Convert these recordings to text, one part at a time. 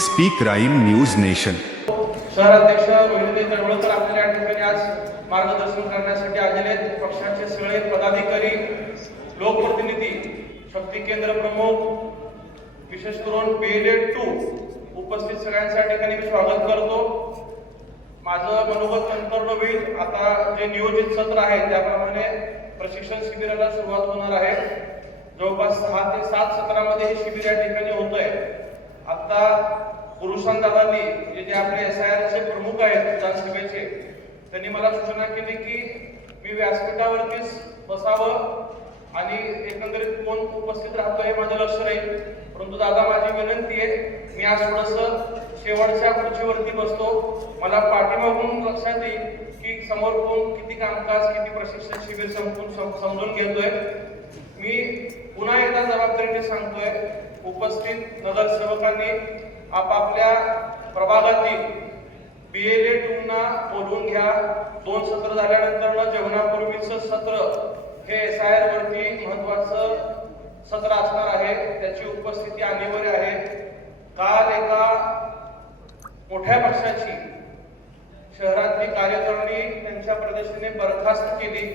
Speak crime news nation शहर अध्यक्ष रोहिणी तळवळकर आपल्या या ठिकाणी आज मार्गदर्शन करण्यासाठी आलेले आहेत। पक्षाचे सगळे पदाधिकारी, लोकप्रतिनिधी, शक्ती केंद्र प्रमुख, विशेष करून BLA-2 उपस्थित सगळ्यांच्या ठिकाणी मी स्वागत करतो। माझं मनोगत नंतर होईल। आता जे नियोजित सत्र आहे त्याप्रमाणे प्रशिक्षण शिबिराला सुरुवात होणार आहे। जवळपास 6 ते 7 सत्रामध्ये हे शिबिर या ठिकाणी होतंय। आता पुरुषांदादांनी जे आपले SIRचे प्रमुख आहेत विधानसभेचे, त्यांनी मला सूचना केली की मी व्यासपीठावरतीच बसावं आणि एकंदरीत कोण उपस्थित राहतो हे माझं लक्ष राहील। परंतु दादा, माझी विनंती आहे, मी आज थोडंसं शेवटच्या खुर्चीवरती बसतो। मला पाठीमागून लक्षात येईल की समोर कोण किती कामकाज, किती प्रशिक्षण शिबिर समजून घेतोय। मी पुन्हा एकदा जबाबदारीने सांगतोय, उपस्थित नगरसेवकांनी आपापल्या प्रभागातील BLA-2 बोलवून घ्या। 2 सत्र झाल्यानंतर जेवणापूर्वीचं सत्र हे SIR वरती महत्वाचं सत्र असणार आहे, त्याची उपस्थिती अनिवार्य आहे। काल एका मोठ्या पक्षाची शहरातली कार्यकारिणी त्यांच्या प्रदेशाने बरखास्त केली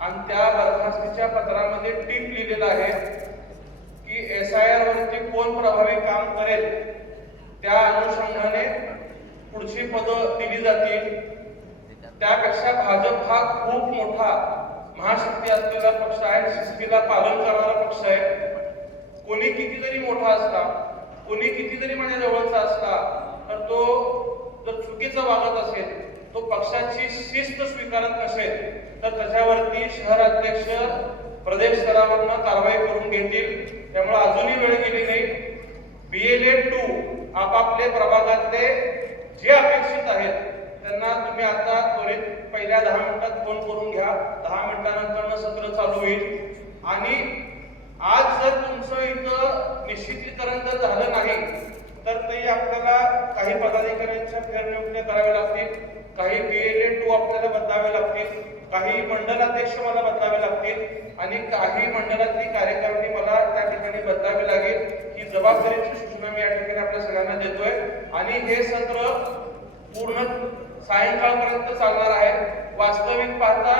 आणि त्या बरखास्तीच्या पत्रामध्ये टीप लिहिलेलं आहे की SIR वरती कोण प्रभावी काम करेल त्या अनुषंगाने पुढची पदं दिली जातील। त्यापेक्षा भाजप हा खूप मोठा महाशक्ती असलेला पक्ष आहे, शिस्तीला पालन करणारा पक्ष आहे। कोणी किती जरी मोठा असला, कोणी किती जरी माझ्या जवळचा असला, तर तो जर चुकीचं वागत असेल, तो पक्षाची शिस्त स्वीकारत नसेल, तर त्याच्यावरती शहर अध्यक्ष प्रदेश स्तरावरनं कारवाई करून घेतील। त्यामुळे अजूनही वेळ गेली नाही। BLA-2 आपापले प्रभागातले जे अपेक्षित आहेत त्यांना तुम्ही आता त्वरित पहिल्या 10 मिनिटात फोन करून घ्या। 10 मिनिटानंतर सत्र चालू होईल आणि आज जर तुमचं इथं निश्चितीकरण जर झालं नाही तर ते आपल्याला काही पदाधिकाऱ्यांच्या फेरनियुक्त्या कराव्या लागतील, काही BLA-2 आपल्याला बदलावे लागतील, काही मंडलाध्यक्ष मला बदलावे लागतील आणि काही मंडळातली कार्यकारिणी मला त्या ठिकाणी बदलावी लागेल। ही जबाबदारीची सूचना मी या ठिकाणी आपल्या सगळ्यांना देतोय आणि हे सत्र पूर्ण सायंकाळपर्यंत चालणार आहे। वास्तविक पाहता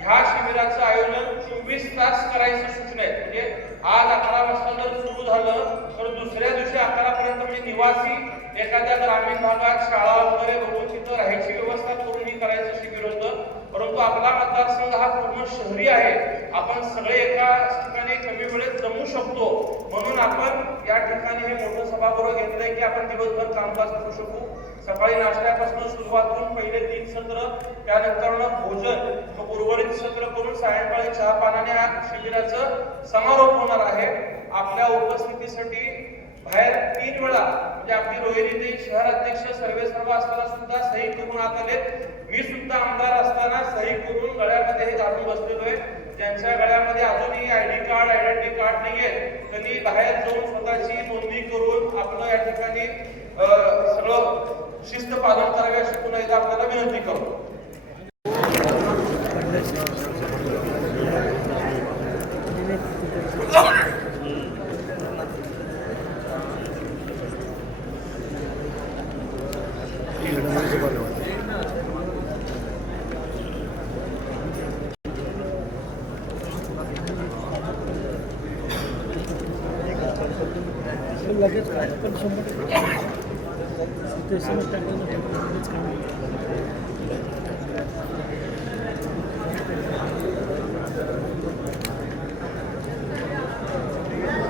ह्या शिबिराचं आयोजन 24 तास करायचं सूचना आहे। म्हणजे आज 11 वाजता जर सुरू झालं तर दुसऱ्या दिवशी 11 पर्यंत म्हणजे निवासी एखाद्या ग्रामीण भागात शाळा वगैरे बघून तिथं राहायची व्यवस्था करून ही करायचं शिबिर होतं। परंतु आपला मतदारसंघ हा पूर्ण शहरी आहे, आपण सगळे एका ठिकाणी कमी वेळेत जमू शकतो, म्हणून आपण या ठिकाणी हे मोठं सभागृह घेतलंय की आपण दिवसभर कामकाज करू शकू। सकाळी नाश्त्यापासून सुरुवात करून पहिले 3 सत्र, त्यानंतर भोजन, मग उर्वरित सत्र करून सायंकाळी चहा पानाने या शिबिराचं समारोप होणार आहे। आपल्या उपस्थितीसाठी बाहेर 3 वेळा म्हणजे आपली रोहिणी शहर अध्यक्ष सर्व असताना सुद्धा सही करून आत आले। मी सुद्धा आमदार असताना सही करून गळ्यामध्ये हे घालून बसलेलो आहे। ज्यांच्या गळ्यामध्ये अजूनही ID कार्ड, आयडेंटिटी कार्ड नाहीये, त्यांनी बाहेर जाऊन स्वतःची नोंदणी करून आपलं या ठिकाणी सगळं शिस्त पालन करावे अशी पुन्हा एकदा आपल्याला विनंती करतो। लगेच पण 100%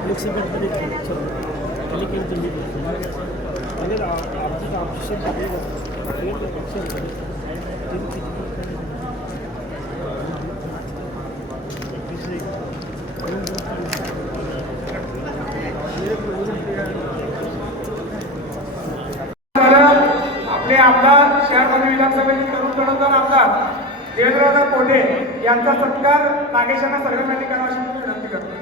लोकसभेमध्ये खाली केली तुम्ही म्हणजे आमचं ऑप्शन आपले आमदार शहर विधानसभेचे तरुण तडफदार आमदार देवेंद्रनाथ कोटे यांचा सत्कार नागेशांना सर्वांनी करावा अशी विनंती करतो।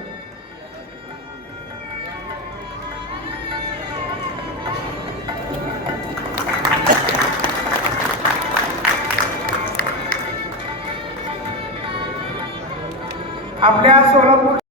आपल्या सोलापूर